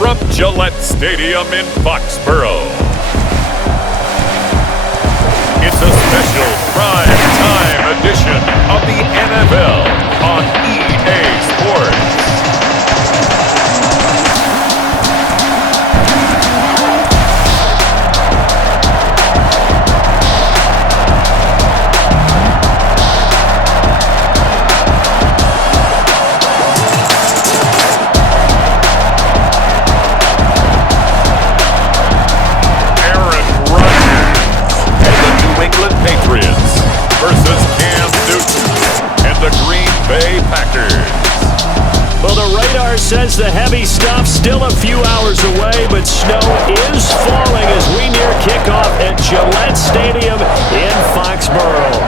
from Gillette Stadium in Foxborough. It's a special prime time edition of the NFL on EA Sports. Versus Cam Newton and the Green Bay Packers. Well, the radar says the heavy stuff still a few hours away, but snow is falling as we near kickoff at Gillette Stadium in Foxborough.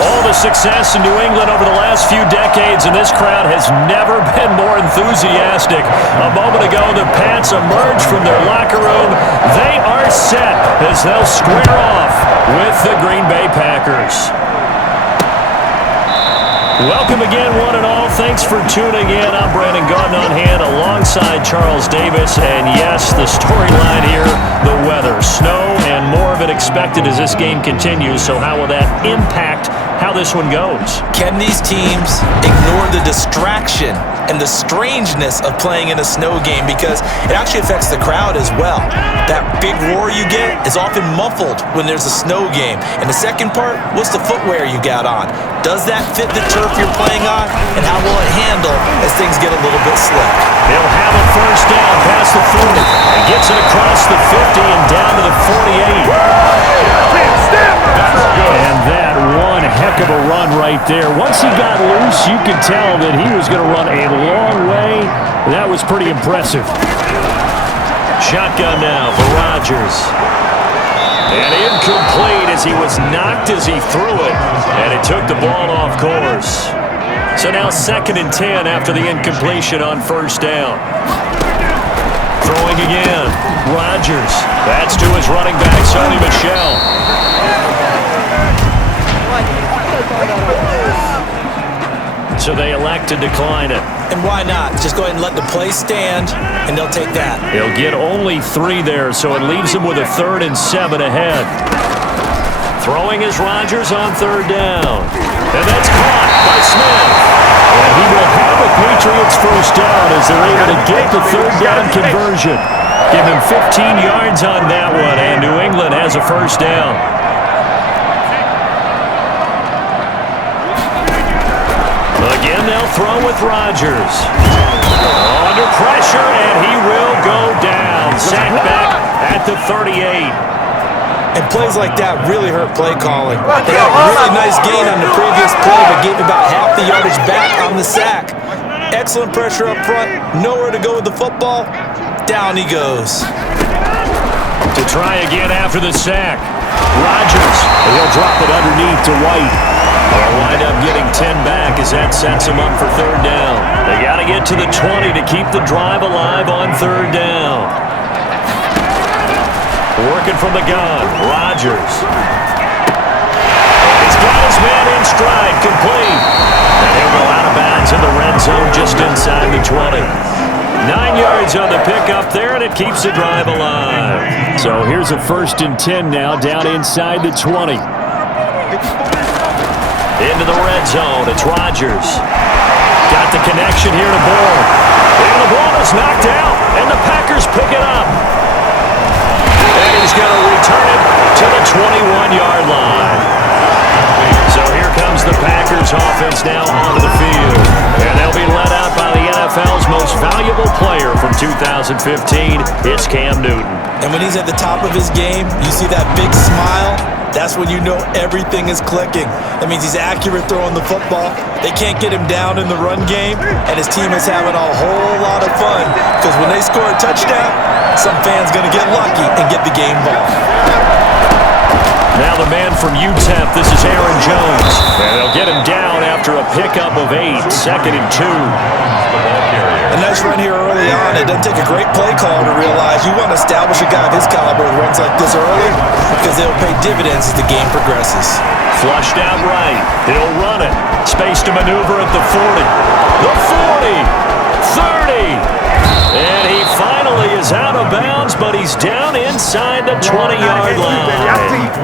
All the success in New England over the last few decades, and this crowd has never been more enthusiastic. A moment ago, the Pats emerged from their locker room. They are set as they'll square off with the Green Bay Packers. Welcome again, one and all. Thanks for tuning in. I'm Brandon Gaudin on hand alongside Charles Davis. And yes, the storyline here, the weather. Snow and more of it expected as this game continues. So how will that impact how this one goes? Can these teams ignore the distraction and the strangeness of playing in a snow game? Because it actually affects the crowd as well. That big roar you get is often muffled when there's a snow game. And the second part, what's the footwear you got on? Does that fit the turf you're playing on? And how will it handle as things get a little bit slick? They'll have a first down past the 40 and gets it across the 50 and down to the 48. And that one heck of a run right there. Once he got loose, you could tell that he was going to run a long way. That was pretty impressive. Shotgun now for Rodgers. And incomplete as he was knocked as he threw it. And it took the ball off course. So now 2nd and 10 after the incompletion on first down. Throwing again. Rodgers. That's to his running back, Sonny Michel. So they elect to decline it. And why not? Just go ahead and let the play stand, and they'll take that. They'll get only 3 there, so it leaves them with a 3rd and 7 ahead. Throwing is Rodgers on 3rd down. And that's caught by Smith. And he will have a Patriots first down as they're able to get the 3rd down conversion. Give him 15 yards on that one, and New England has a first down. Again, they'll throw with Rodgers. Under pressure, and he will go down. Sacked back at the 38. And plays like that really hurt play calling. They had a really nice gain on the previous play, but gave about half the yardage back on the sack. Excellent pressure up front. Nowhere to go with the football. Down he goes. To try again after the sack. Rodgers. He'll drop it underneath to White. They'll wind up getting 10 back as that sets them up for 3rd down. They got to get to the 20 to keep the drive alive on 3rd down. Working from the gun, Rodgers. He's got his man in stride, complete. And he'll go out of bounds in the red zone just inside the 20. 9 yards on the pickup there, and it keeps the drive alive. So here's a 1st and 10 now, down inside the 20. Into the red zone, it's Rodgers. Got the connection here to Bull. And the ball is knocked out, and the Packers pick it up. And he's going to return it to the 21-yard line. So here comes the Packers offense now onto the field. And they'll be led out by the NFL's most valuable player from 2015. It's Cam Newton. And when he's at the top of his game, you see that big smile. That's when you know everything is clicking. That means he's accurate throwing the football. They can't get him down in the run game, and his team is having a whole lot of fun because when they score a touchdown, some fan's going to get lucky and get the game ball. Now the man from UTEP, this is Aaron Jones. And they'll get him down after a pickup of 8, 2nd and 2. A nice run here early on. It doesn't take a great play call to realize you want to establish a guy of his caliber with runs like this early because they'll pay dividends as the game progresses. Flushed out right. He'll run it. Space to maneuver at the 40. The 40. 30. And he finally but he's down inside the 20-yard line.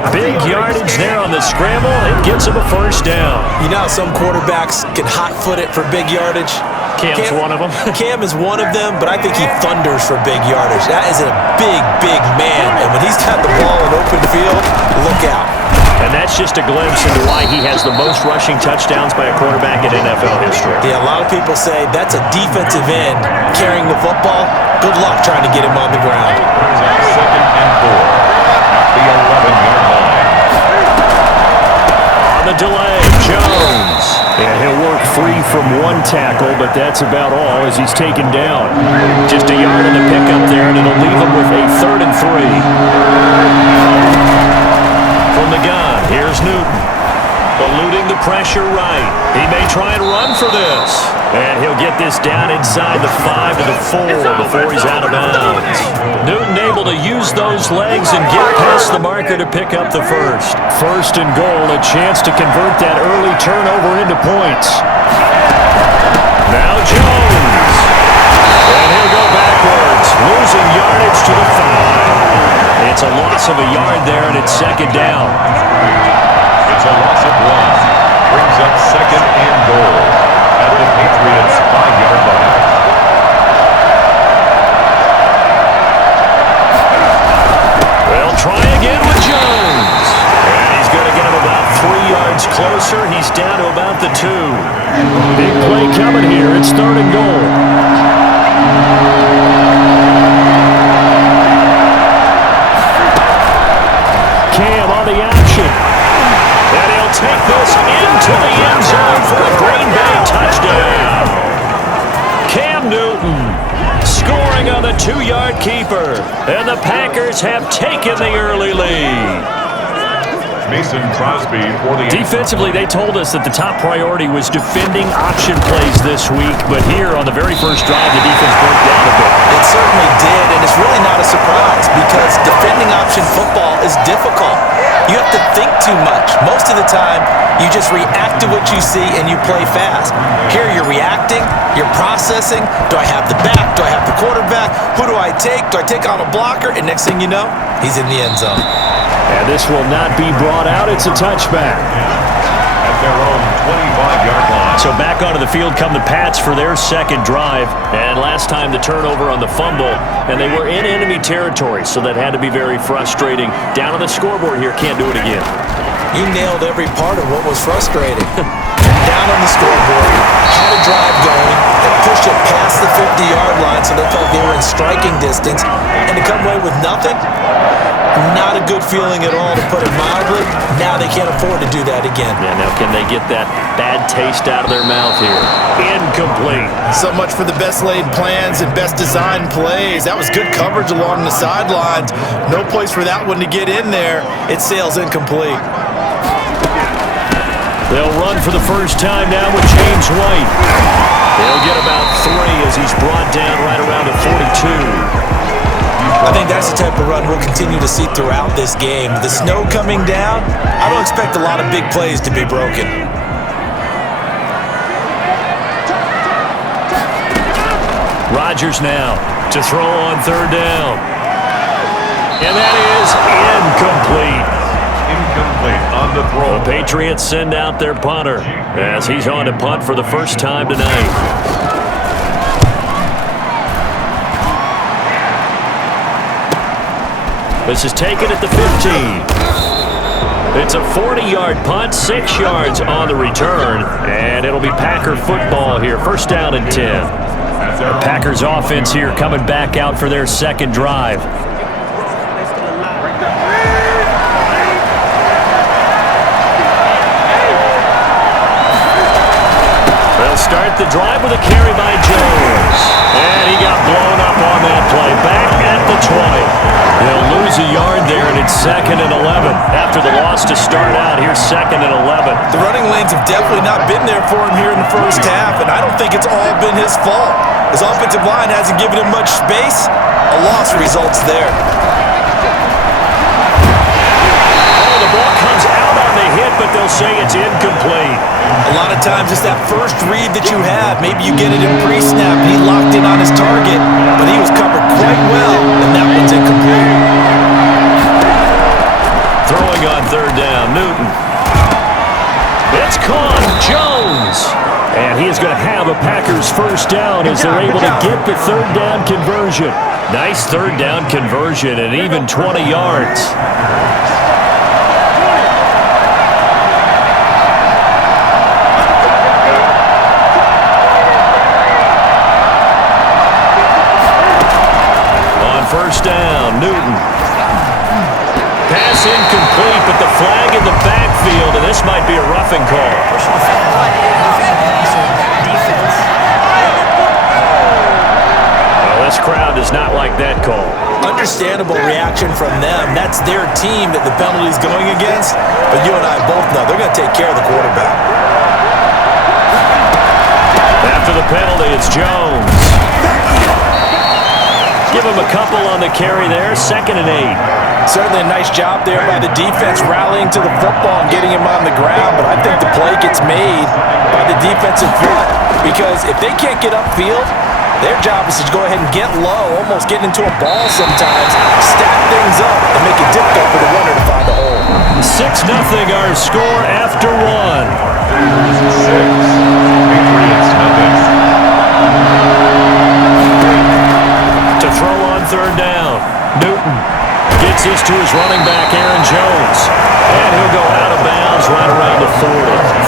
Big yardage there on the scramble. It gets him a first down. You know how some quarterbacks can hot-foot it for big yardage? Cam's one of them. Cam is one of them, but I think he thunders for big yardage. That is a big, big man, and when he's got the ball in open field, look out. And that's just a glimpse into why he has the most rushing touchdowns by a quarterback in NFL history. Yeah, a lot of people say that's a defensive end carrying the football. Good luck trying to get him on the ground. Second and 4 at the 11-yard line. On the delay, Jones. And he'll work free from one tackle, but that's about all as he's taken down. Just a yard in the pickup there, and it'll leave him with a 3rd and 3. From the gun, here's Newton. Eluding the pressure right. He may try and run for this. And he'll get this down inside the 5 to the 4 before he's out of bounds. Newton able to use those legs and get past the marker to pick up the first. 1st and goal, a chance to convert that early turnover into points. Now Jones. And he'll go backwards, losing yardage to the 5. It's a loss of a yard there, and it's 2nd down. It's a loss of 1. Brings up 2nd and goal at the Patriots' 5-yard line. They'll try again with Jones. And he's going to get him about 3 yards closer. He's down to about the 2. Big play coming here. It's 3rd and goal. Cam on the action. And he'll take this into the end zone for a Green Bay touchdown. Cam Newton scoring on the 2-yard keeper. And the Packers have taken the early lead. Mason Crosby for the... Defensively, they told us that the top priority was defending option plays this week. But here on the very first drive, the defense broke down a bit. It certainly did, and it's really not a surprise because defending option football is difficult. You have to think too much. Most of the time, you just react to what you see and you play fast. Here, you're reacting, you're processing. Do I have the back? Do I have the quarterback? Who do I take? Do I take on a blocker? And next thing you know, he's in the end zone. And this will not be brought out. It's a touchback. At their own 25-yard line. So back onto the field come the Pats for their 2nd drive. And last time the turnover on the fumble. And they were in enemy territory, so that had to be very frustrating. Down on the scoreboard here, can't do it again. You nailed every part of what was frustrating. Down on the scoreboard, had a drive going, and pushed it past the 50-yard line so they felt they were in striking distance. And to come away with nothing, not a good feeling at all, to put it mildly. Now they can't afford to do that again. Yeah, now can they get that bad taste out of their mouth here? Incomplete. So much for the best laid plans and best designed plays. That was good coverage along the sidelines. No place for that one to get in there. It sails incomplete. They'll run for the first time now with James White. He'll get about 3 as he's brought down right around the 42. I think that's the type of run we'll continue to see throughout this game. The snow coming down, I don't expect a lot of big plays to be broken. Rodgers now to throw on 3rd down. And that is incomplete. Incomplete on the throw. The Patriots send out their punter as he's on to punt for the first time tonight. This is taken at the 15. It's a 40-yard punt, 6 yards on the return, and it'll be Packer football here. 1st down and 10. The Packers offense here coming back out for their 2nd drive. They'll start the drive with a carry by Jones. And he got blown up on that play. Back at the 20. They'll lose a yard there, and it's 2nd and 11. After the loss to start out, here's 2nd and 11. The running lanes have definitely not been there for him here in the first half, and I don't think it's all been his fault. His offensive line hasn't given him much space. A loss results there. Oh, the ball comes out on the hit, but they'll say it's incomplete. A lot of times, it's that first read that you have. Maybe you get it in pre-snap, and he locked in on his target, but he was covered quite well, and that one's incomplete. first down as they're able to get the third down conversion. Nice third down conversion and even 20 yards. On first down, Newton. Pass incomplete, but the flag in the backfield, and this might be a roughing call. Well, this crowd does not like that call. Understandable reaction from them. That's their team that the penalty's going against. But you and I both know they're going to take care of the quarterback. After the penalty, it's Jones. Give him a couple on the carry there, 2nd and 8. Certainly a nice job there by the defense rallying to the football and getting him on the ground, but I think the play gets made by the defensive front because if they can't get upfield, their job is to go ahead and get low, almost get into a ball sometimes, stack things up, and make it difficult for the runner to find a hole. 6-0 our score after 1. 6. Patriots nothing. To throw on third down, Newton gets this to his running back, Aaron Jones. And he'll go out of bounds right around the 40.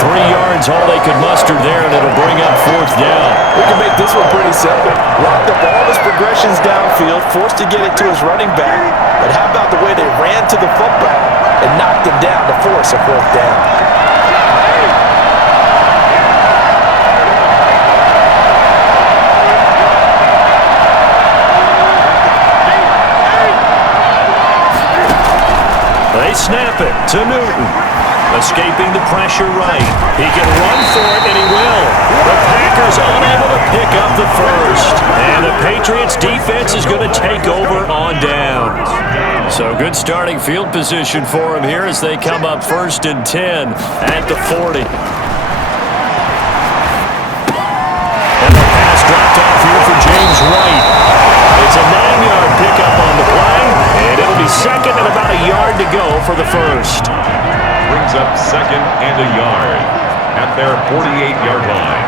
3 yards, all they could muster there, and it'll bring up 4th down. We can make this one pretty simple. Locked up all his progressions downfield, forced to get it to his running back. But how about the way they ran to the football and knocked him down to force a 4th down? They snap it to Newton. Escaping the pressure right. He can run for it, and he will. The Packers unable to pick up the first. And the Patriots defense is going to take over on downs. So good starting field position for them here as they come up 1st and 10 at the 40. And the pass dropped off here for James White. It's a 9-yard pickup on the play, and it'll be 2nd and about a yard to go for the first. Brings up 2nd and a yard at their 48-yard line.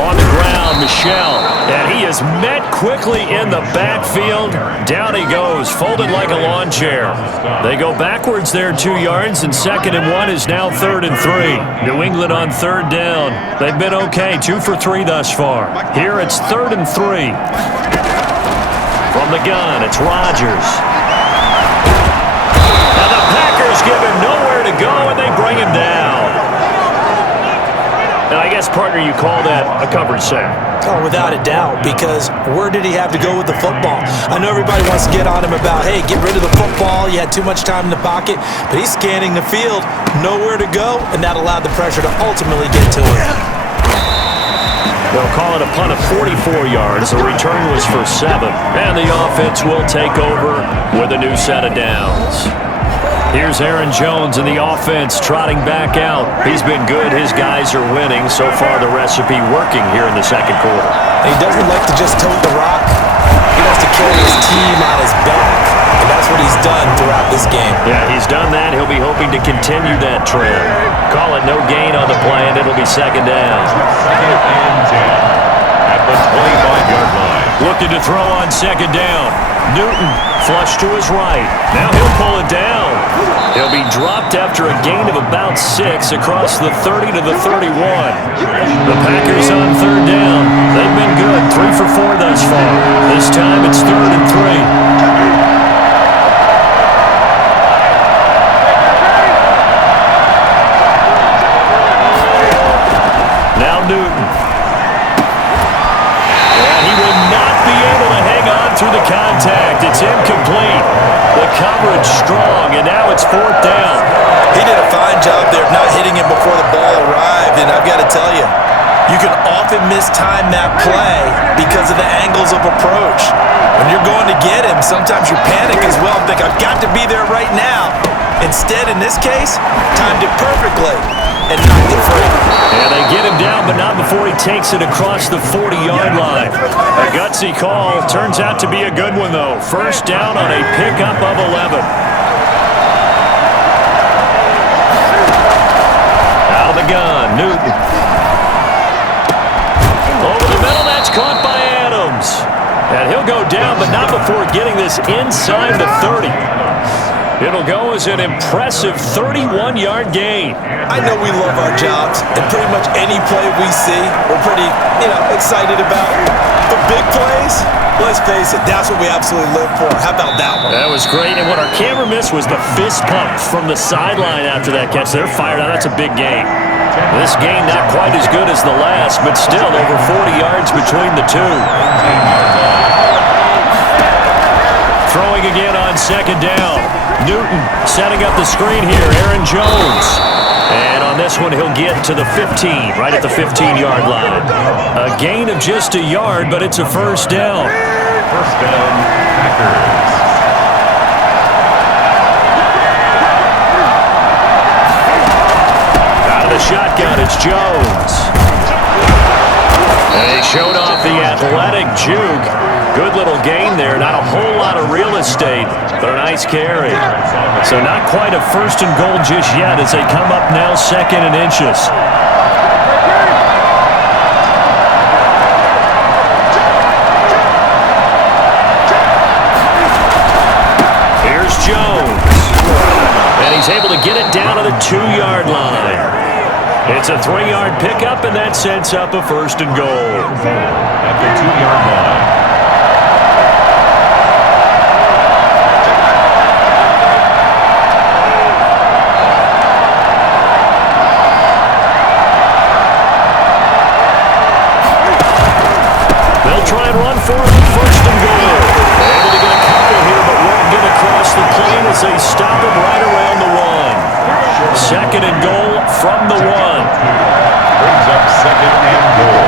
On the ground, Michel, and he is met quickly in the backfield. Down he goes, folded like a lawn chair. They go backwards there 2 yards, and 2nd and 1 is now 3rd and 3. New England on 3rd down. They've been okay, 2 for 3 thus far. Here it's 3rd and 3. From the gun, it's Rodgers. And the Packers give him nowhere to go, and they bring him down. Now, I guess, partner, you call that a coverage sack. Oh, without a doubt, because where did he have to go with the football? I know everybody wants to get on him about, hey, get rid of the football, you had too much time in the pocket, but he's scanning the field, nowhere to go, and that allowed the pressure to ultimately get to him. They'll call it a punt of 44 yards. The return was for 7, and the offense will take over with a new set of downs. Here's Aaron Jones in the offense trotting back out. He's been good. His guys are winning. So far, the recipe working here in the 2nd quarter. He doesn't like to just tote the rock. He wants to carry his team on his back, and that's what he's done throughout this game. Yeah, he's done that. He'll be hoping to continue that trend. Call it no gain on the play, and it'll be 2nd down. 2nd and 10 at the 25-yard line. Looking to throw on 2nd down. Newton flush to his right. Now he'll pull it down. He'll be dropped after a gain of about 6 across the 30 to the 31. The Packers on 3rd down. They've been good, 3 for 4 thus far. This time it's 3rd and 3. Now Newton. And he will not be able to hang on through the contact. It's incomplete. The coverage strong, and now it's 4th down. He did a fine job there of not hitting him before the ball arrived, and I've got to tell you, you can often mistime that play because of the angles of approach. When you're going to get him, sometimes you panic as well and think, I've got to be there right now. Instead, in this case, timed it perfectly and knocked it free. And they get him down, but not before he takes it across the 40-yard line. A gutsy call. Turns out to be a good one, though. 1st down on a pickup of 11. gun. Newton. Over the middle, that's caught by Adams. And he'll go down, but not before getting this inside the 30. It'll go as an impressive 31-yard gain. I know we love our jobs, and pretty much any play we see, we're pretty, excited about. But big plays, let's face it, that's what we absolutely live for. How about that one? That was great, and what our camera missed was the fist pump from the sideline after that catch. They're fired out. That's a big gain. This game not quite as good as the last, but still over 40 yards between the two. Throwing again on second down. Newton setting up the screen here. Aaron Jones. And on this one, he'll get to the 15, right at the 15-yard line. A gain of just a yard, but it's a first down. First down, Packers. Out of the shotgun, it's Jones. And he showed off the athletic juke. Good little gain there. Not a whole lot of real estate, but a nice carry. So not quite a first and goal just yet as they come up now second and inches. Here's Jones. And he's able to get it down to the 2-yard line. It's a 3-yard pickup, and that sets up a first and goal. At the 2-yard line. They'll try and run for it, first and goal. Able to get a couple here, but won't get across the plane as they stop him right around the 1. Second and goal from the 1. Brings up second and goal.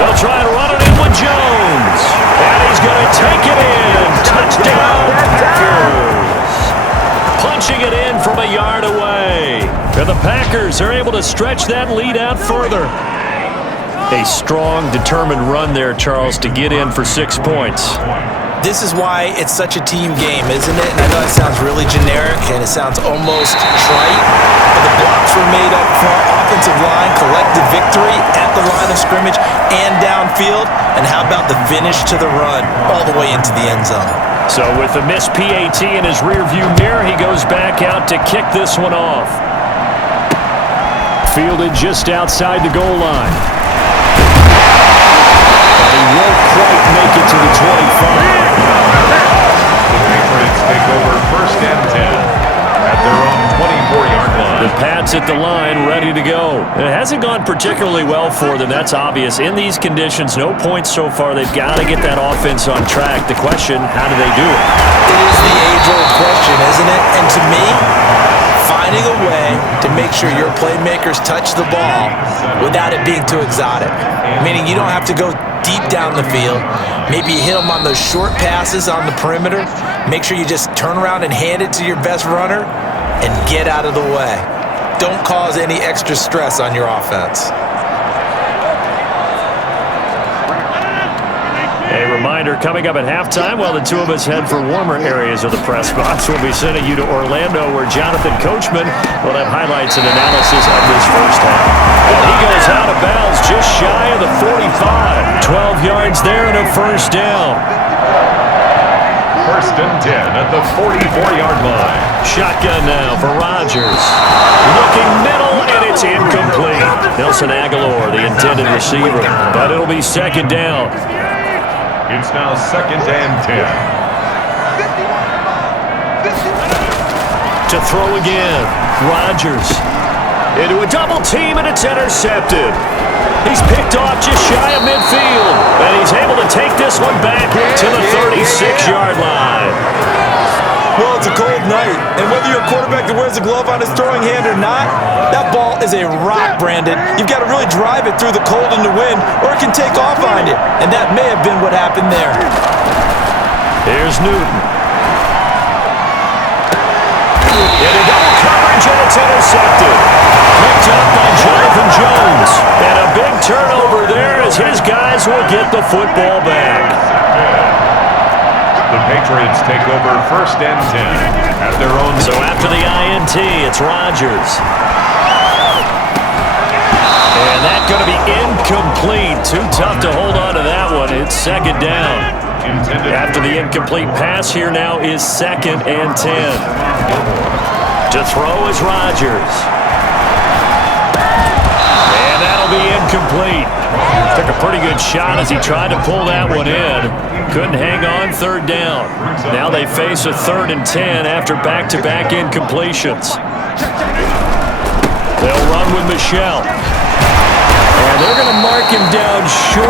They'll try and run it in with Jones. And he's going to take it in. Touchdown, Packers. Punching it in from a yard away. And the Packers are able to stretch that lead out further. A strong, determined run there, Charles, to get in for 6 points. This is why it's such a team game, isn't it? And I know it sounds really generic and it sounds almost trite, but the blocks were made up front, offensive line, collective victory at the line of scrimmage and downfield. And how about the finish to the run all the way into the end zone? So with the missed PAT in his rearview mirror, he goes back out to kick this one off. Fielded just outside the goal line. He won't quite make it to the 25. The Patriots take over first and 10 at their own 24-yard line. The Pats at the line, ready to go. It hasn't gone particularly well for them, that's obvious. In these conditions, no points so far. They've got to get that offense on track. The question, how do they do it? It is the age-old question, isn't it? And to me, finding a way to make sure your playmakers touch the ball without it being too exotic. Meaning you don't have to go deep down the field. Maybe hit them on those short passes on the perimeter. Make sure you just turn around and hand it to your best runner and get out of the way. Don't cause any extra stress on your offense. A reminder, coming up at halftime, while the two of us head for warmer areas of the press box, we'll be sending you to Orlando, where Jonathan Coachman will have highlights and analysis of this first half. And he goes out of bounds just shy of the 45. 12 yards there and a first down. First and 10 at the 44-yard line. Shotgun now for Rodgers. Looking middle, and it's incomplete. Nelson Aguilar, the intended receiver, but it'll be second down. It's now second and 10. To throw again, Rodgers. Into a double team, and it's intercepted. He's picked off just shy of midfield, and he's able to take this one back to the 36-yard line. Well, it's a cold night, and whether you're a quarterback that wears a glove on his throwing hand or not, that ball is a rock, Brandon. You've got to really drive it through the cold and the wind, or it can take off on you, and that may have been what happened there. Here's Newton. Into double coverage, and it's intercepted. Picked up by Jonathan Jones. And a big turnover there as his guys will get the football back. The Patriots take over 1st and 10 at their own. So after the INT, it's Rodgers. And that's going to be incomplete. Too tough to hold on to that one. It's 2nd down. After the incomplete pass, here now is 2nd and 10. To throw is Rodgers. And that'll be incomplete. Took a pretty good shot as he tried to pull that one in. Couldn't hang on, 3rd down. Now they face a 3rd and 10 after back-to-back incompletions. They'll run with Michel. And they're going to mark him down short,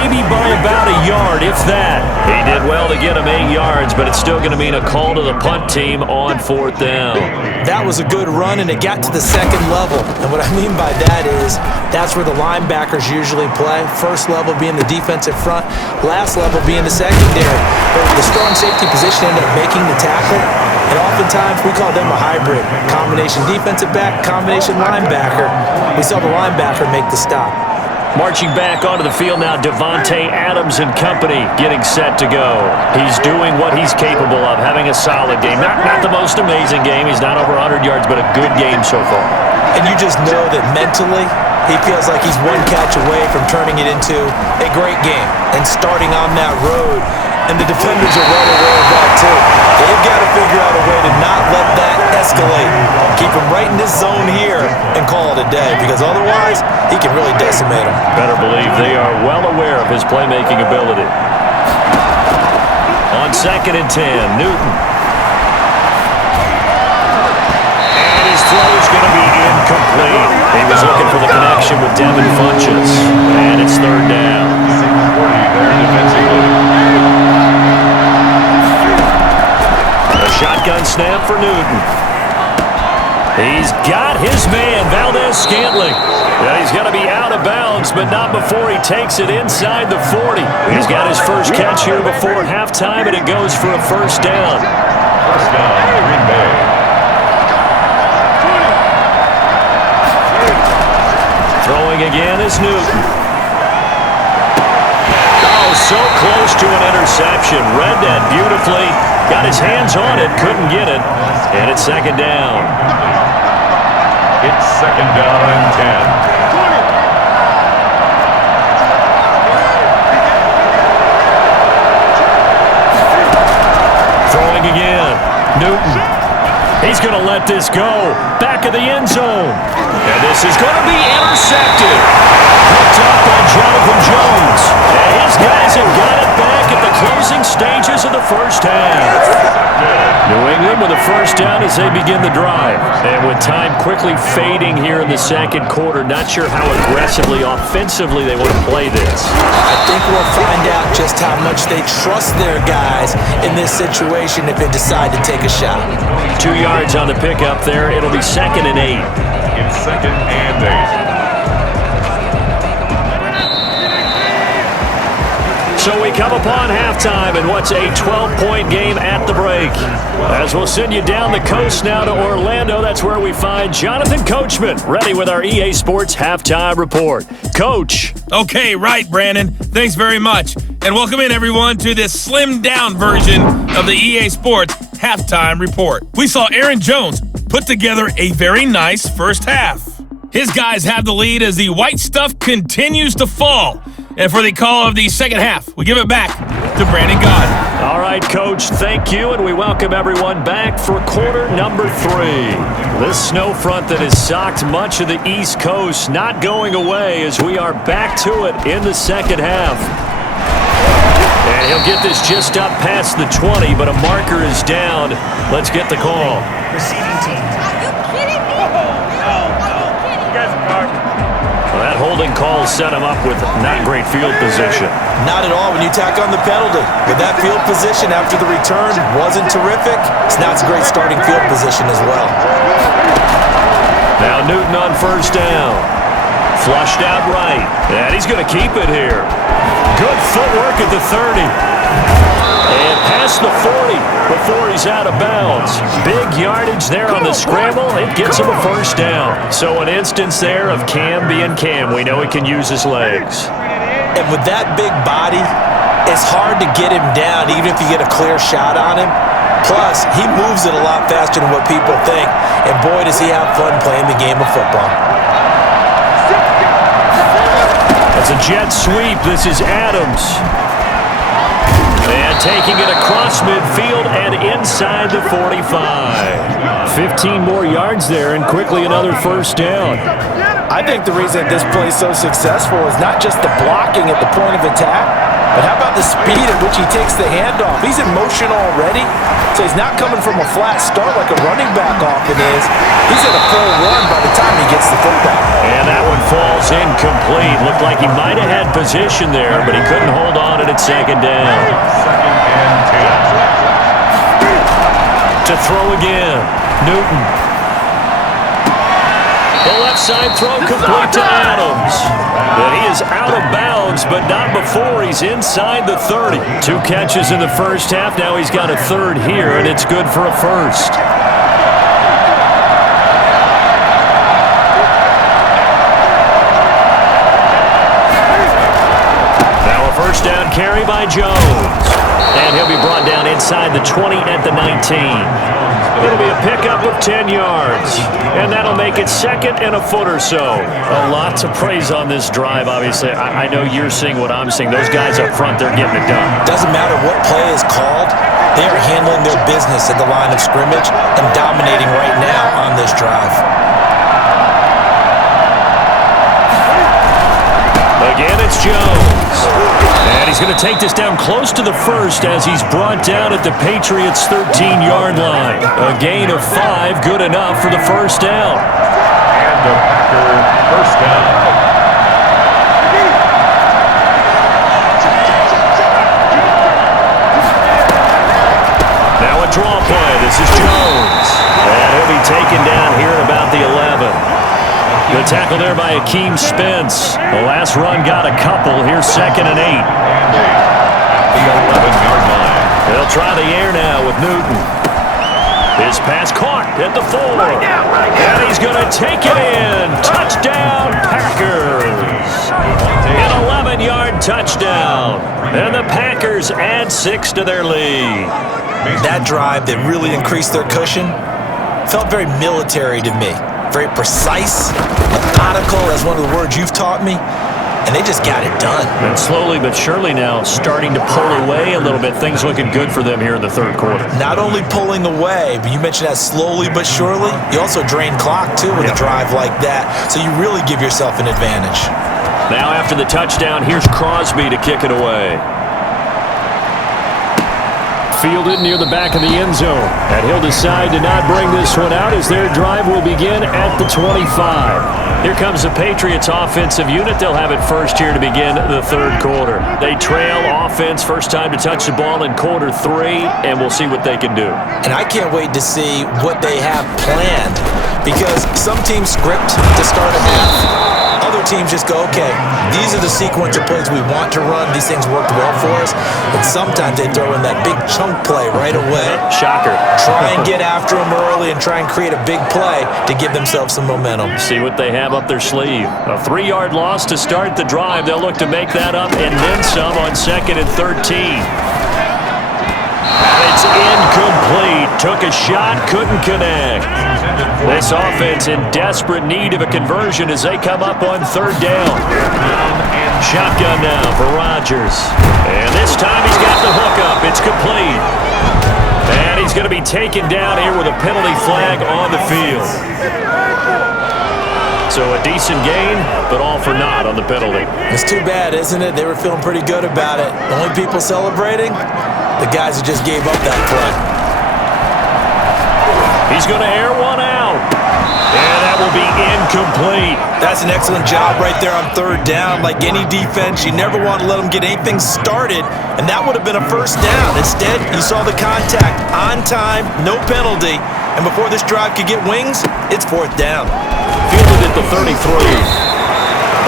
maybe by about a yard, if that. He did well to get him 8 yards, but it's still going to mean a call to the punt team on 4th down. That was a good run, and it got to the 2nd level. And what I mean by that is that's where the linebackers usually play. 1st level being the defensive front, last level being the secondary. But the strong safety position ended up making the tackle. And oftentimes, we call them a hybrid. Combination defensive back, combination linebacker. We saw the linebacker make the stop. Marching back onto the field now, Devontae Adams and company getting set to go. He's doing what he's capable of, having a solid game. Not the most amazing game. He's not over 100 yards, but a good game so far. And you just know that mentally, he feels like he's one catch away from turning it into a great game and starting on that road. And the defenders are well aware of that, too. They've got to figure out a way to not let that escalate. Keep him right in this zone here and call it a day, because otherwise, he can really decimate him. Better believe they are well aware of his playmaking ability. On 2nd and 10, Newton. And his throw is going to be incomplete. He was looking for the connection with Devin Funchess. And it's 3rd down. Shotgun snap for Newton. He's got his man, Valdez-Scantling. Yeah, he's going to be out of bounds, but not before he takes it inside the 40. He's got his first catch here before halftime, and it goes for a 1st down. 1st down, Green Bay. Throwing again is Newton. Oh, so close to an interception. Read that beautifully. Got his hands on it, couldn't get it. And it's 2nd down. It's 2nd down and 10. Throwing again. Newton. He's going to let this go. Back of the end zone. And this is going to be intercepted. Picked up by Jonathan Jones. And his guys have got it back at the closing stages of the 1st half. New England with a 1st down as they begin the drive. And with time quickly fading here in the 2nd quarter, not sure how aggressively, offensively they want to play this. I think we'll find out just how much they trust their guys in this situation if they decide to take a shot. 2 yards on the pickup there. It'll be 2nd and 8. It's 2nd and 8. So we come upon halftime in what's a 12-point game at the break. As we'll send you down the coast now to Orlando, that's where we find Jonathan Coachman, ready with our EA Sports Halftime Report. Coach. Okay, right, Brandon. Thanks very much. And welcome in, everyone, to this slimmed-down version of the EA Sports Halftime Report. We saw Aaron Jones put together a very nice 1st half. His guys have the lead as the white stuff continues to fall. And for the call of the 2nd half, we give it back to Brandon Gaudin. All right, Coach, thank you, and we welcome everyone back for quarter number 3. This snow front that has socked much of the East Coast not going away as we are back to it in the 2nd half. And he'll get this just up past the 20, but a marker is down. Let's get the call. Receiving team. Are you kidding me? You guys are garbage. Well, that holding call set him up with not great field position. Not at all when you tack on the penalty. But that field position after the return wasn't terrific. Now it's a great starting field position as well. Now Newton on 1st down. Flushed out right. And he's going to keep it here. Good footwork at the 30. And past the 40 before he's out of bounds. Big yardage there on the scramble. It gets him a 1st down. So an instance there of Cam being Cam. We know he can use his legs. And with that big body, it's hard to get him down even if you get a clear shot on him. Plus, he moves it a lot faster than what people think, and boy, does he have fun playing the game of football. It's a jet sweep. This is Adams. And taking it across midfield and inside the 45. 15 more yards there and quickly another first down. I think the reason this play is so successful is not just the blocking at the point of attack, but how about the speed at which he takes the handoff? He's in motion already, so he's not coming from a flat start like a running back often is. He's at a full run by the time he gets the football. And that one falls incomplete. Looked like he might have had position there, but he couldn't hold on at second down. To throw again, Newton. The left side throw complete to Adams. But he is out of bounds, but not before he's inside the 30. 2 catches in the first half. Now he's got a third here, and it's good for a first. Now a first down carry by Jones. And he'll be brought down inside the 20 at the 19. It'll be a pickup of 10 yards, and that'll make it second and a foot or so. A lot to praise on this drive, obviously. I know you're seeing what I'm seeing. Those guys up front, they're getting it done. Doesn't matter what play is called. They are handling their business at the line of scrimmage and dominating right now on this drive. Again, it's Jones. And he's going to take this down close to the first as he's brought down at the Patriots' 13-yard line. A gain of 5, good enough for the first down. And the Packer first down. Now a draw play. This is Jones. And he'll be taken down here at about the 11. The tackle there by Akeem Spence. The last run got a couple. Here's second and 8. The 11-yard line. They'll try the air now with Newton. His pass caught at the 4. And he's going to take it in. Touchdown, Packers. An 11-yard touchdown. And the Packers add 6 to their lead. That drive that really increased their cushion felt very military to me. Very precise, methodical, that's one of the words you've taught me, and they just got it done. And slowly but surely now starting to pull away a little bit. Things looking good for them here in the third quarter. Not only pulling away, but you mentioned that slowly but surely. You also drain clock, too, with a drive like that, so you really give yourself an advantage. Now after the touchdown, here's Crosby to kick it away. Fielded near the back of the end zone. And he'll decide to not bring this one out as their drive will begin at the 25. Here comes the Patriots offensive unit. They'll have it first here to begin the third quarter. They trail offense, first time to touch the ball in quarter 3, and we'll see what they can do. And I can't wait to see what they have planned, because some teams script to start a half. Other teams just go, okay, these are the sequence of plays we want to run. These things worked well for us. And sometimes they throw in that big chunk play right away. Shocker. Try and get after them early and try and create a big play to give themselves some momentum. See what they have up their sleeve. A 3-yard loss to start the drive. They'll look to make that up and then some on 2nd and 13. It's incomplete. Took a shot, couldn't connect. This offense in desperate need of a conversion as they come up on 3rd down. Shotgun now for Rodgers. And this time he's got the hook up. It's complete. And he's going to be taken down here with a penalty flag on the field. So a decent gain, but all for naught on the penalty. It's too bad, isn't it? They were feeling pretty good about it. The only people celebrating, the guys who just gave up that play. He's going to air one out. And that will be incomplete. That's an excellent job right there on 3rd down. Like any defense, you never want to let them get anything started, and that would have been a first down. Instead, you saw the contact on time, no penalty, and before this drive could get wings, it's 4th down. Fielded at the 33.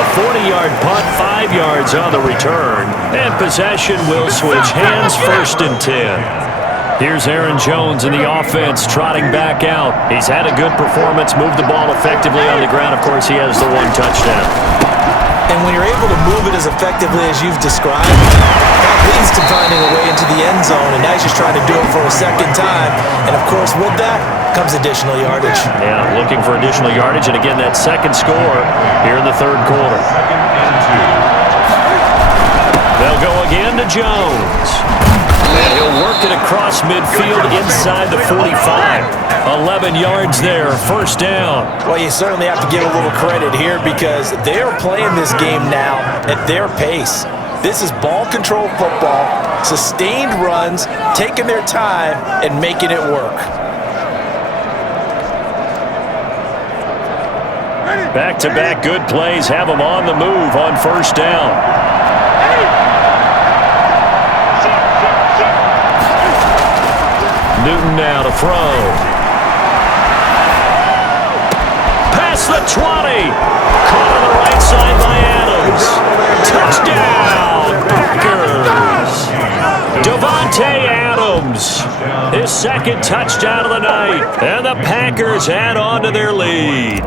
A 40-yard punt, 5 yards on the return, and possession will switch hands, 1st and 10. Here's Aaron Jones in the offense, trotting back out. He's had a good performance, moved the ball effectively on the ground. Of course, he has the one touchdown. And when you're able to move it as effectively as you've described, that leads to finding a way into the end zone, and now he's just trying to do it for a second time. And, of course, with that comes additional yardage. Yeah, looking for additional yardage, and again, that second score here in the third quarter. They'll go again to Jones. And he'll work it across midfield inside the 45. 11 yards there, first down. Well, you certainly have to give a little credit here because they're playing this game now at their pace. This is ball control football, sustained runs, taking their time and making it work. Back-to-back good plays have them on the move on first down. Newton now to throw. Past the 20. Caught on the right side by Adams. Touchdown, Packers. Davante Adams, his second touchdown of the night. And the Packers add on to their lead.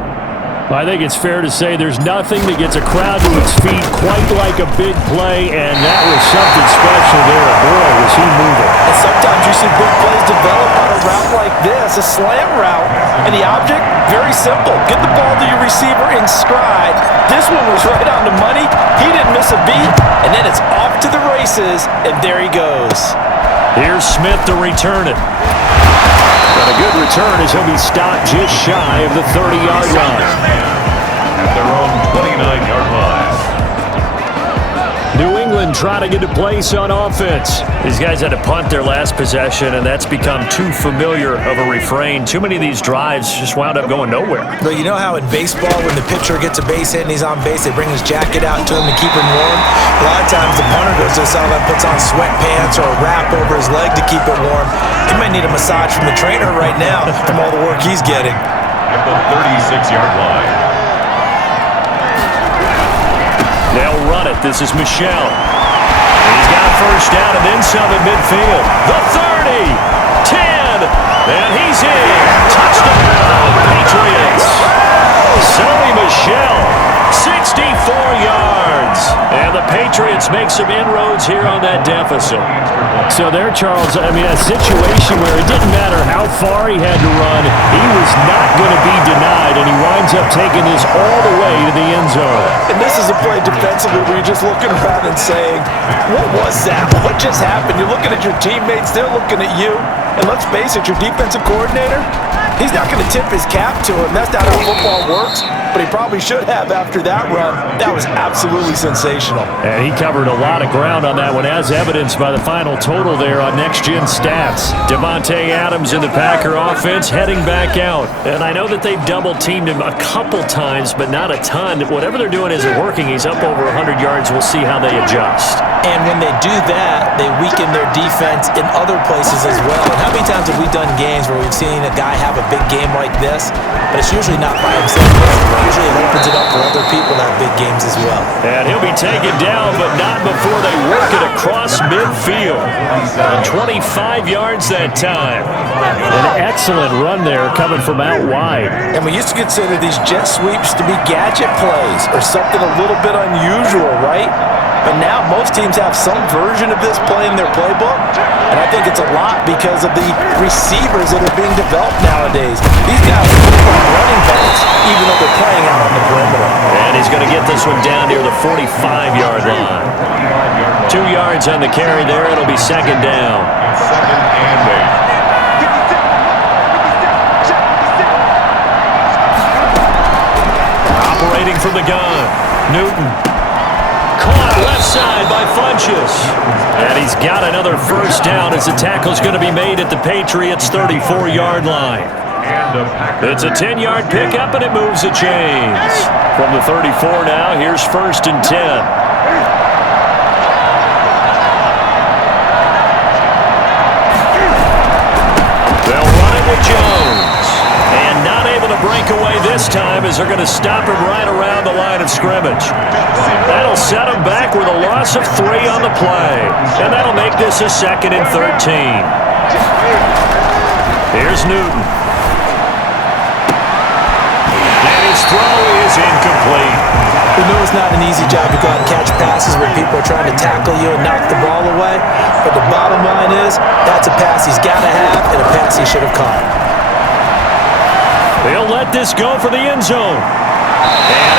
I think it's fair to say there's nothing that gets a crowd to its feet quite like a big play, and that was something special there. Boy, was he moving. And sometimes you see big plays develop on a route like this, a slam route, and the object, very simple. Get the ball to your receiver in stride. This one was right on the money. He didn't miss a beat, and then it's off to the races, and there he goes. Here's Smith to return it. But a good return as he'll be stopped just shy of the 30-yard line. At their own 29-yard line. New England trying to get a place on offense. These guys had to punt their last possession, and that's become too familiar of a refrain. Too many of these drives just wound up going nowhere. But you know how in baseball, when the pitcher gets a base hit and he's on base, they bring his jacket out to him to keep him warm? A lot of times the punter goes to the sideline, puts on sweatpants or a wrap over his leg to keep it warm. He might need a massage from the trainer right now from all the work he's getting. At the 36-yard line. They'll run it. This is Michel. He's got first down and then some at midfield. The 30, 10, and he's in. Touchdown, Patriots. Sonny Michel, 64 yards. And the Patriots make some inroads here on that deficit. So there, Charles, I mean, a situation where it didn't matter how far he had to run, he was not going to be denied, and he winds up taking this all the way to the end zone. And this is a play defensively where you're just looking around and saying, what was that? What just happened? You're looking at your teammates, they're looking at you. And let's face it, your defensive coordinator, he's not going to tip his cap to him. That's not how football works, but he probably should have after that run. That was absolutely sensational. And he covered a lot of ground on that one, as evidenced by the final total there on Next Gen Stats. Davante Adams in the Packer offense heading back out. And I know that they've double-teamed him a couple times, but not a ton. Whatever they're doing isn't working. He's up over 100 yards. We'll see how they adjust. And when they do that, they weaken their defense in other places as well. And how many times have we done games where we've seen a guy have a big game like this, but it's usually not by himself. Usually it opens it up for other people to have big games as well. And he'll be taken down, but not before they work it across midfield. 25 yards that time. An excellent run there coming from out wide. And we used to consider these jet sweeps to be gadget plays or something a little bit unusual, right? But now most teams have some version of this play in their playbook, and I think it's a lot because of the receivers that are being developed nowadays. These guys are running backs, even though they're playing out on the perimeter. And he's going to get this one down near the 45-yard line. 2 yards on the carry there. It'll be second down. Second and 8. Operating from the gun. Newton. Caught left side by Funchess. And he's got another first down as the tackle's going to be made at the Patriots' 34-yard line. It's a 10-yard pickup, and it moves the chains. From the 34 now, here's first and 10. They'll run it with Jones. And not able to break away this time as they're going to stop him right around the line of scrimmage. That'll set him back with a loss of 3 on the play. And that'll make this a 2nd and 13. Here's Newton. And his throw is incomplete. We know it's not an easy job to go out and catch passes when people are trying to tackle you and knock the ball away. But the bottom line is, that's a pass he's got to have and a pass he should have caught. They'll let this go for the end zone. And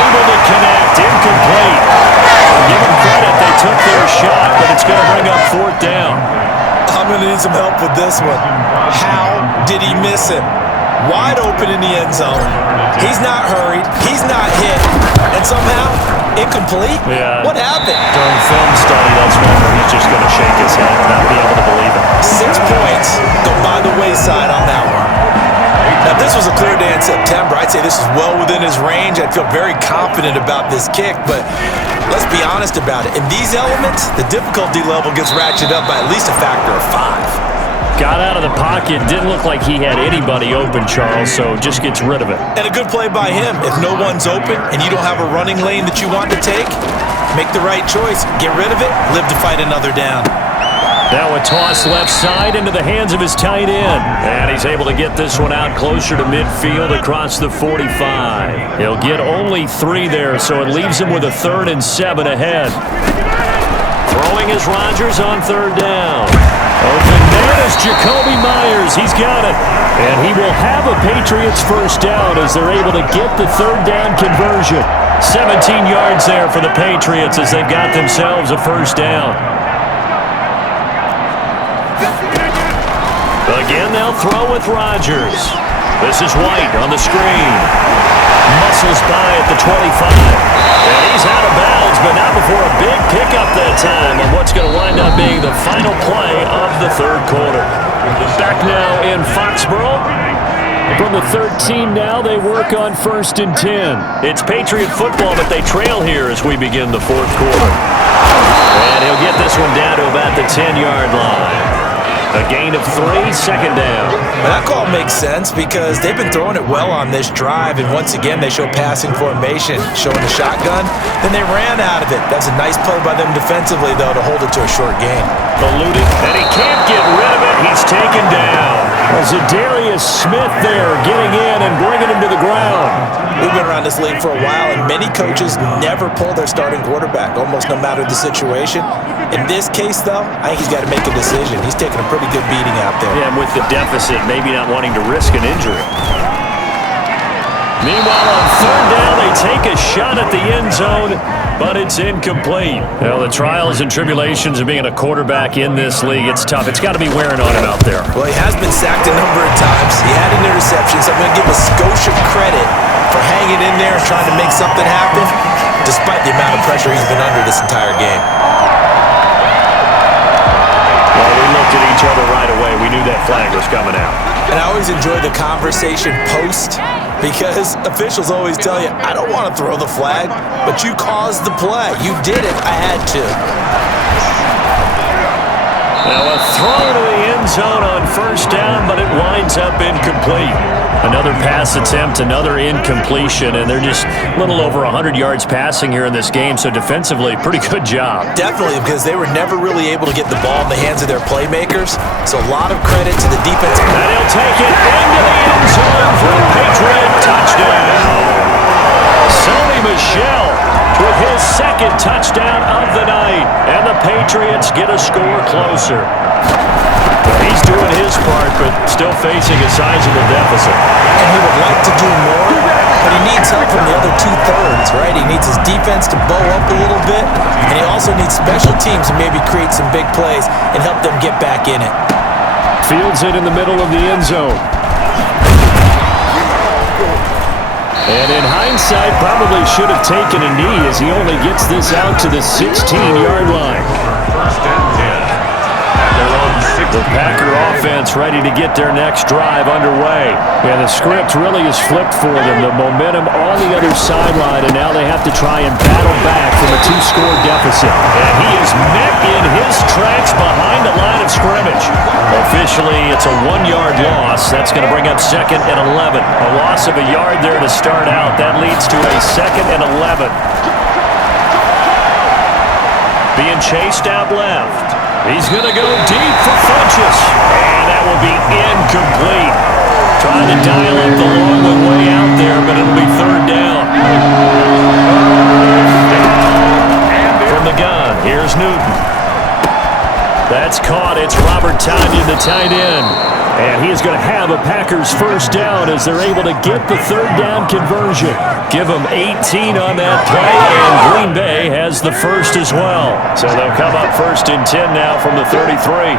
unable to connect. Incomplete. Give them credit. They took their shot, but it's going to bring up fourth down. I'm going to need some help with this one. How did he miss it? Wide open in the end zone. He's not hurried. He's not hit. And somehow, incomplete? Yeah. What happened? During film study, that's one where he's just going to shake his head and not be able to believe it. 6 points go by the wayside on that one. Now, if this was a clear day in September, I'd say this is well within his range. I'd feel very confident about this kick, but let's be honest about it. In these elements, the difficulty level gets ratcheted up by at least a factor of 5. Got out of the pocket. Didn't look like he had anybody open, Charles, so just gets rid of it. And a good play by him. If no one's open and you don't have a running lane that you want to take, make the right choice. Get rid of it. Live to fight another down. Now a toss left side into the hands of his tight end. And he's able to get this one out closer to midfield across the 45. He'll get only 3 there, so it leaves him with a 3rd and 7 ahead. Throwing is Rodgers on 3rd down. Open man is Jacoby Myers. He's got it. And he will have a Patriots first down as they're able to get the 3rd down conversion. 17 yards there for the Patriots as they've got themselves a first down. Again, they'll throw with Rodgers. This is White on the screen. Muscles by at the 25. And he's out of bounds, but not before a big pickup that time on what's going to wind up being the final play of the 3rd quarter. Back now in Foxborough. From the 13 now, they work on 1st and 10. It's Patriot football, but they trail here as we begin the 4th quarter. And he'll get this one down to about the 10-yard line. A gain of 3, 2nd down. Well, that call makes sense because they've been throwing it well on this drive, and once again they show passing formation, showing the shotgun. Then they ran out of it. That's a nice play by them defensively, though, to hold it to a short gain. Eluded, and he can't get rid of it. He's taken down. Zadarius Smith there getting in and bringing him to the ground. We've been around this league for a while, and many coaches never pull their starting quarterback, almost no matter the situation. In this case, though, I think he's got to make a decision. He's taking a pretty good beating out there. Yeah, and with the deficit, maybe not wanting to risk an injury. Meanwhile, on 3rd down, they take a shot at the end zone, but it's incomplete. Well, the trials and tribulations of being a quarterback in this league, it's tough. It's got to be wearing on him out there. Well, he has been sacked a number of times. He had an interception, so I'm going to give Scotia credit for hanging in there and trying to make something happen, despite the amount of pressure he's been under this entire game. Well, we looked at each other right away. We knew that flag was coming out. And I always enjoy the conversation post because officials always tell you, I don't want to throw the flag, but you caused the play. You did it. I had to. Now a throw to the end zone on 1st down, but it winds up incomplete. Another pass attempt, another incompletion, and they're just a little over 100 yards passing here in this game, so defensively, pretty good job. Definitely, because they were never really able to get the ball in the hands of their playmakers, so a lot of credit to the defense. And he'll take it into the end zone for a Patriot touchdown. Sony Michel with his 2nd touchdown of the night, and the Patriots get a score closer. He's doing his part, but still facing a sizable deficit. And he would like to do more, but he needs help from the other 2/3, right? He needs his defense to bow up a little bit, and he also needs special teams to maybe create some big plays and help them get back in it. Fields it in the middle of the end zone. And in hindsight, probably should have taken a knee as he only gets this out to the 16-yard line. The Packer offense ready to get their next drive underway. And the script really is flipped for them. The momentum on the other sideline, and now they have to try and battle back from a 2-score deficit. And he is met in his tracks behind the line of scrimmage. Officially, it's a 1-yard loss. That's going to bring up 2nd and 11. A loss of a yard there to start out. That leads to a 2nd and 11. Being chased out left. He's going to go deep for Funchess. And that will be incomplete. Trying to dial up the long one way out there, but it'll be third down. From the gun, here's Newton. That's caught. It's Robert Tonyan, the tight end. And he is going to have a Packers first down as they're able to get the third down conversion. Give them 18 on that play, and Green Bay has the first as well. So they'll come up first and 10 now from the 33.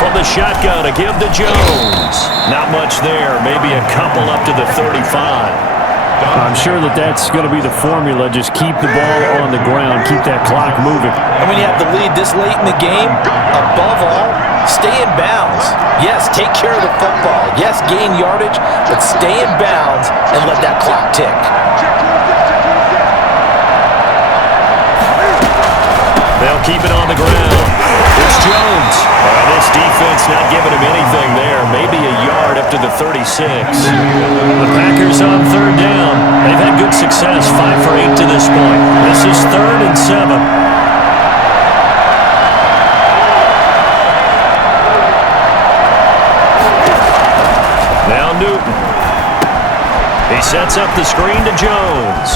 From the shotgun, a give to Jones. Not much there, maybe a couple up to the 35. I'm sure that's going to be the formula. Just keep the ball on the ground. Keep that clock moving. And when you have the lead this late in the game, above all, stay in bounds. Yes, take care of the football. Yes, gain yardage, but stay in bounds and let that clock tick. They'll keep it on the ground. It's Jones. This defense not giving him anything there. Maybe a yard up to the 36. The Packers on third down. They've had good success, 5 for 8 to this point. This is 3rd and 7. Now Newton. He sets up the screen to Jones.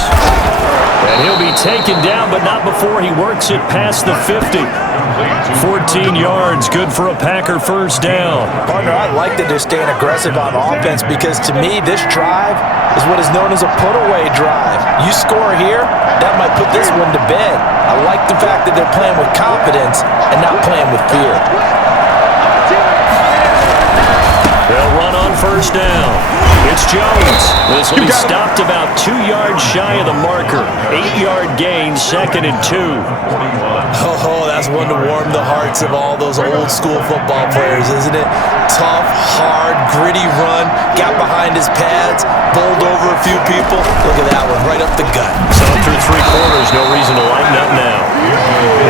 And he'll be taken down, but not before he works it past the 50. 14 yards, good for a Packer first down. Partner, I like that they're staying aggressive on offense because to me, this drive is what is known as a put-away drive. You score here, that might put this one to bed. I like the fact that they're playing with confidence and not playing with fear. They'll run on first down. It's Jones. This will be stopped about 2 yards shy of the marker. 8-yard gain, 2nd and 2. Oh, that's one to warm the hearts of all those old school football players, isn't it? Tough, hard, gritty run, got behind his pads, bowled over a few people. Look at that one, right up the gut. So through 3 quarters, no reason to lighten up now.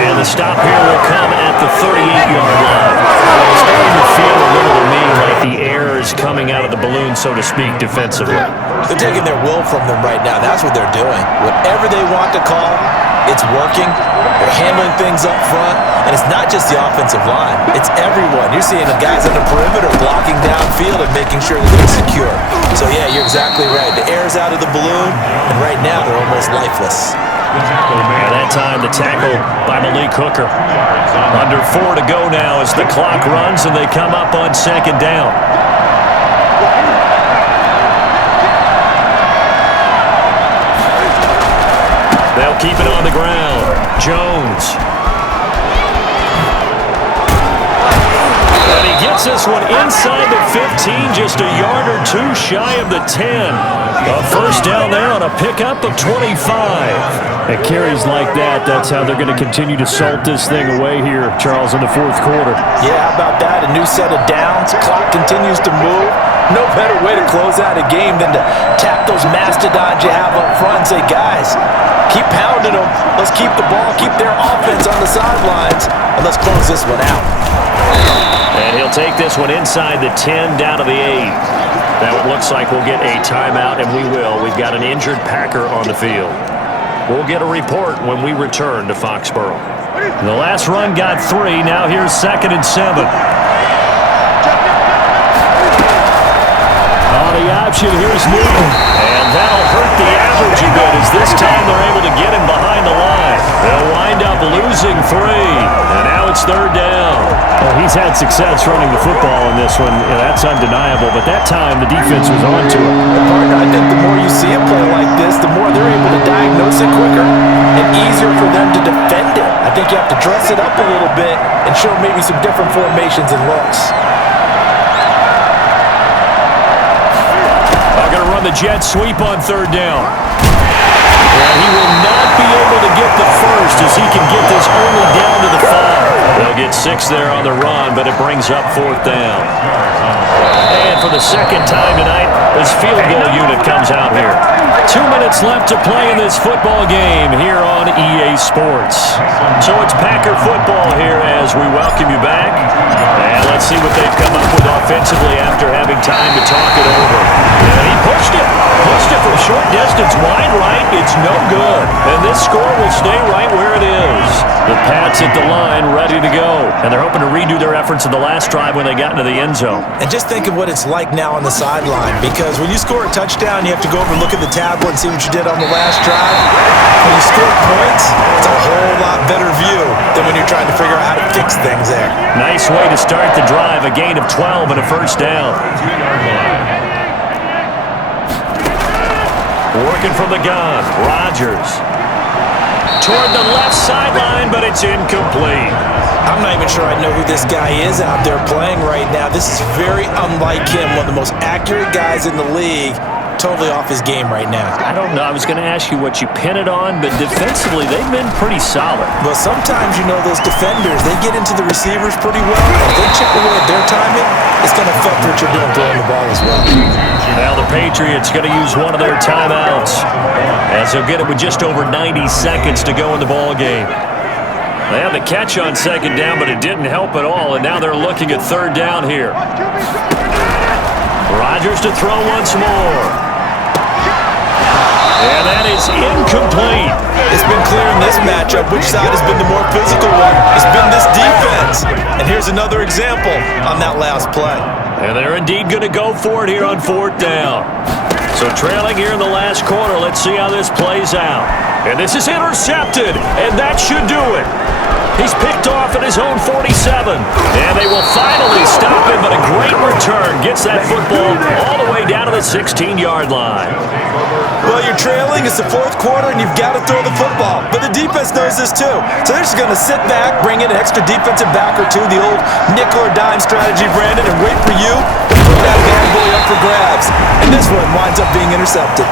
And the stop here will come at the 38-yard line. It's starting to feel a little to me like the air is coming out of the balloon, so to speak, defensively. They're taking their will from them right now. That's what they're doing. Whatever they want to call, it's working. They're handling things up front. And it's not just the offensive line. It's everyone. You're seeing the guys on the perimeter blocking downfield and making sure that they're secure. So, yeah, you're exactly right. The air's out of the balloon, and right now they're almost lifeless. And that time, the tackle by Malik Hooker. Under 4 to go now as the clock runs and they come up on 2nd down. They'll keep it on the ground. Jones. And he gets this one inside the 15, just a yard or 2 shy of the 10. A first down there on a pickup of 25. At carries like that, that's how they're going to continue to salt this thing away here, Charles, in the 4th quarter. Yeah, how about that? A new set of downs. Clock continues to move. No better way to close out a game than to tap those mastodons you have up front and say, guys, keep pounding them. Let's keep the ball, keep their offense on the sidelines, and let's close this one out. And he'll take this one inside the 10 down to the 8. Now it looks like we'll get a timeout, and we will. We've got an injured Packer on the field. We'll get a report when we return to Foxborough. The last run got 3. Now here's 2nd and 7. On the option, here's Newton. And that'll hurt the average a bit as this time they're able to get him behind the line. They'll wind up losing 3. And now it's 3rd down. Well, he's had success running the football in this one. That's undeniable. But that time, the defense was on to it. Partner, I think the more you see a play like this, the more they're able to diagnose it quicker and easier for them to defend it. I think you have to dress it up a little bit and show maybe some different formations and looks. They're going to run the jet sweep on 3rd down. And he will not be able to get the first as he can get this only down to the 5. They'll get 6 there on the run, but it brings up 4th down. And for the 2nd time tonight, this field goal unit comes out here. 2 minutes left to play in this football game here on EA Sports. So it's Packer football here as we welcome you back. And let's see what they've come up with offensively after having time to talk it over. And he pushed it missed it from short distance. Wide right, it's no good. And this score will stay right where it is. The Pats at the line, ready to go. And they're hoping to redo their efforts in the last drive when they got into the end zone. And just think of what it's like now on the sideline, because when you score a touchdown, you have to go over and look at the tablet and see what you did on the last drive. When you score points, it's a whole lot better view than when you're trying to figure out how to fix things there. Nice way to start the drive, a gain of 12 and a first down. Working from the gun, Rodgers. Toward the left sideline, but it's incomplete. I'm not even sure I know who this guy is out there playing right now. This is very unlike him, one of the most accurate guys in the league. Totally off his game right now. I don't know. I was going to ask you what you pin it on, but defensively, they've been pretty solid. Well, sometimes, those defenders, they get into the receivers pretty well. If they chip away at their timing, it's going to affect what you're doing throwing the ball as well. Now the Patriots going to use one of their timeouts, as they'll get it with just over 90 seconds to go in the ball game. They had the catch on second down, but it didn't help at all, and now they're looking at third down here. Rodgers to throw once more. And that is incomplete. It's been clear in this matchup which side has been the more physical one. It's been this defense. And here's another example on that last play. And they're indeed going to go for it here on fourth down. So trailing here in the last quarter, let's see how this plays out. And this is intercepted, and that should do it. He's picked off at his own 47. And they will finally stop him, but a great return gets that football all the way down to the 16-yard line. Well, you're trailing. It's the fourth quarter, and you've got to throw the football. But the defense knows this, too. So they're just going to sit back, bring in an extra defensive back or two, the old nickel or dime strategy, Brandon, and wait for you to put that bad boy up for grabs. And this one winds up being intercepted.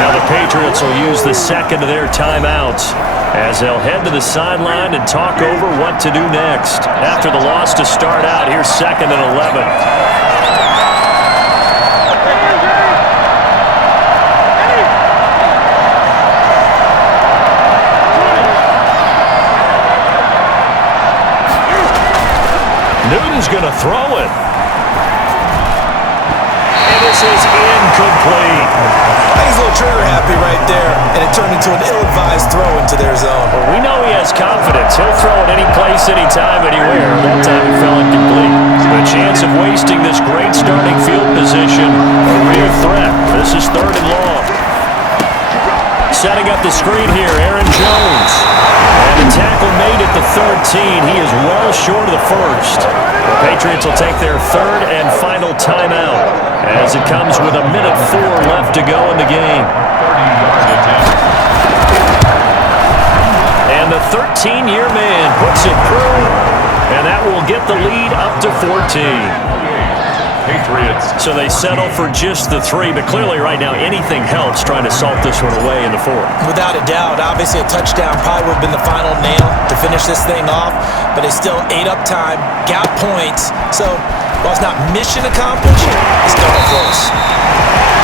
Now the Patriots will use the second of their timeouts as they'll head to the sideline and talk over what to do next. After the loss to start out, here's 2nd and 11. Newton's going to throw it. And this is incomplete. He's a little trigger happy right there, and it turned into an ill-advised throw into their zone. Well, we know he has confidence. He'll throw it any place, anytime, anywhere. That time it fell incomplete. The chance of wasting this great starting field position, a real threat. This is 3rd and long. Setting up the screen here, Aaron Jones. And the tackle made at the 13. He is well short of the first. The Patriots will take their 3rd and final timeout as it comes with 1:04 left to go in the game. And the 13-year man puts it through, and that will get the lead up to 14. Patriots. So they settle for just the 3, but clearly right now anything helps trying to salt this one away in the 4th. Without a doubt, obviously a touchdown probably would have been the final nail to finish this thing off, but they still ate up time, got points, so while it's not mission accomplished, it's still close.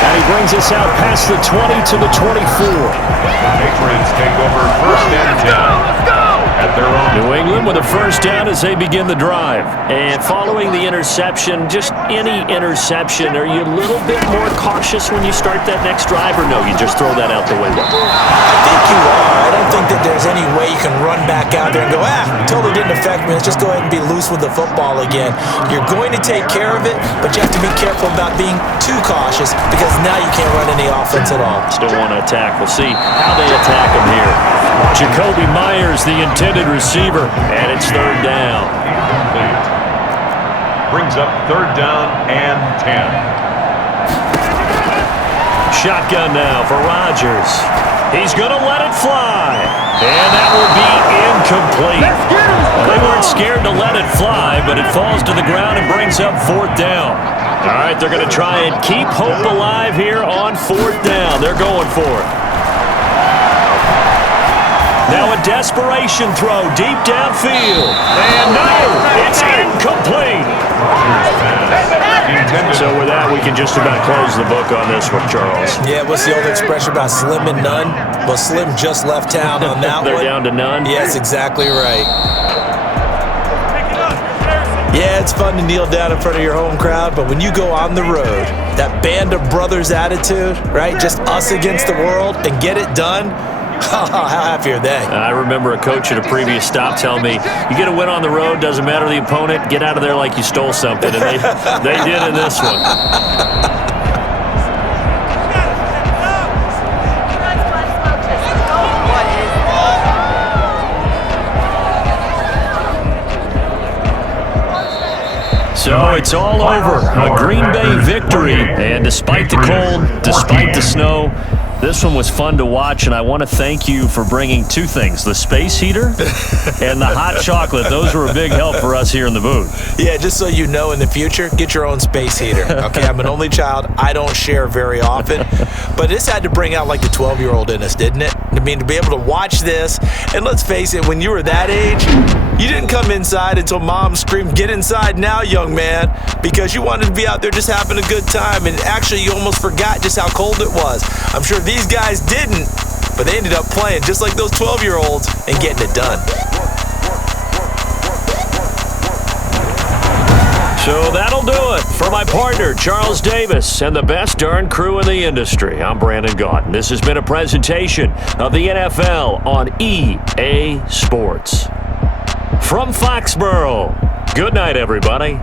And he brings us out past the 20 to the 24. Patriots take over 1st and 10. At their own. New England with a first down as they begin the drive. And following the interception, just any interception, are you a little bit more cautious when you start that next drive, or no, you just throw that out the window? I think you are. I don't think that there's any way you can run back out there and go, totally didn't affect me. Let's just go ahead and be loose with the football again. You're going to take care of it, but you have to be careful about being too cautious because now you can't run any offense at all. Still want to attack. We'll see how they attack him here. Jacoby Myers, the intended receiver, and it's 3rd down. Brings up 3rd down and 10. Shotgun now for Rodgers. He's going to let it fly. And that will be incomplete. Well, they weren't scared to let it fly, but it falls to the ground and brings up 4th down. All right, they're going to try and keep hope alive here on 4th down. They're going for it. Now a desperation throw deep downfield. And no, it's incomplete. So with that, we can just about close the book on this one, Charles. Yeah, what's the old expression about slim and none? Well, Slim just left town on that They're one. down to none? Yes, exactly right. Yeah, it's fun to kneel down in front of your home crowd, but when you go on the road, that band of brothers attitude, right? Just us against the world and get it done. How happy are they? I remember a coach at a previous stop telling me, you get a win on the road, doesn't matter the opponent, get out of there like you stole something. And they did in this one. So it's all over. A Green Bay victory. And despite the cold, despite the snow, this one was fun to watch, and I want to thank you for bringing two things, the space heater and the hot chocolate. Those were a big help for us here in the booth. Yeah, just so you know, in the future, get your own space heater. Okay, I'm an only child. I don't share very often. But this had to bring out like the 12-year-old in us, didn't it? I mean, to be able to watch this, and let's face it, when you were that age, you didn't come inside until mom screamed, "Get inside now, young man," because you wanted to be out there just having a good time, and actually you almost forgot just how cold it was. I'm sure these guys didn't, but they ended up playing just like those 12-year-olds and getting it done. So that'll do it for my partner, Charles Davis, and the best darn crew in the industry. I'm Brandon Gaunt. This has been a presentation of the NFL on EA Sports. From Foxborough, good night, everybody.